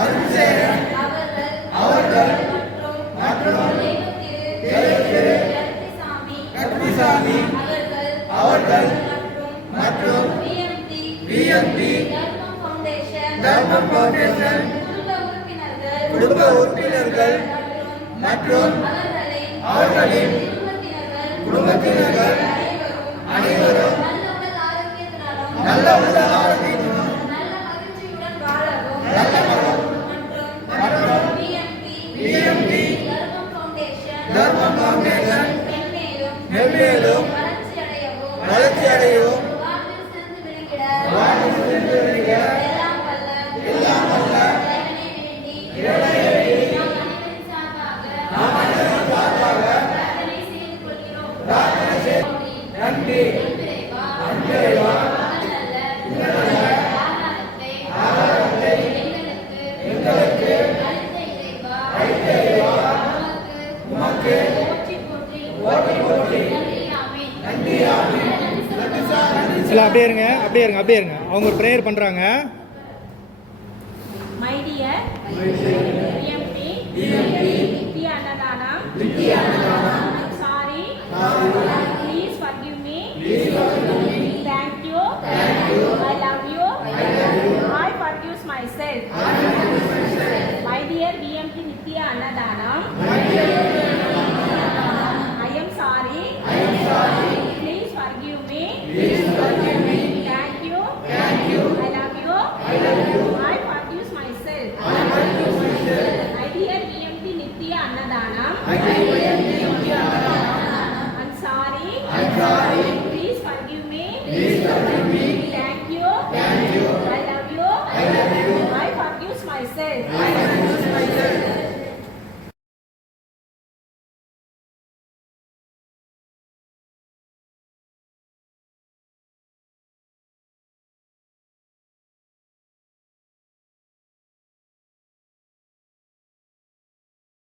அருண்சேகரன் அவர்கள் மற்றும் கற்பிசாமி அவர்கள் மற்றும் பிஎம்டி தர்மம் ஃபவுண்டேஷன் குடும்ப உறுப்பினர்கள் மற்றும் அவர்களின் குடும்பத்தினர்கள் அனைவரும் நல்ல உடல் ஆரோக்கியத்துடன் நல்ல மற்றும் பிஎம்டி தர்மம் ஃபவுண்டேஷன் மென்மேலும் வளர்ச்சி அடையவும் எல்லாம் வல்ல நன்றி எங்களுக்கு உமக்கு அப்படியே இருங்க அவங்க ஒரு ப்ரேயர் பண்றாங்க. My dear BMT Nitya Annadhanam, I'm sorry, please forgive me, thank you, I love you, I forgive myself. My dear BMT Nitya Annadhanam, I am sorry, please forgive me, thank you, I love you, I forgive myself. My dear BMT Nitya Annadhanam, I'm sorry, please forgive me, thank you, I love you, I forgive myself.